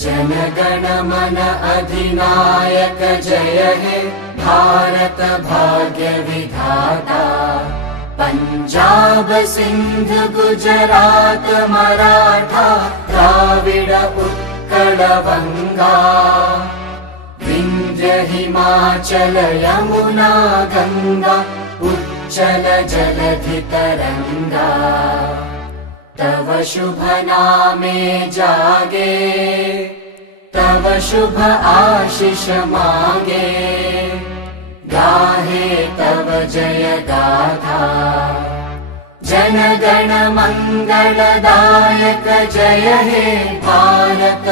जनगण मन अधिनायक जय हे भारत भाग्य विधाता। पंजाब सिंध गुजरात मराठा द्राविड उत्कल बंगा। विंध्य हिमाचल यमुना गंगा उच्चल जलधि तरंगा। तव शुभ नामे जागे तव शुभ आशीष मागे। गाहे तव जय गाथा जनगण मंगलदायक जय हे भारत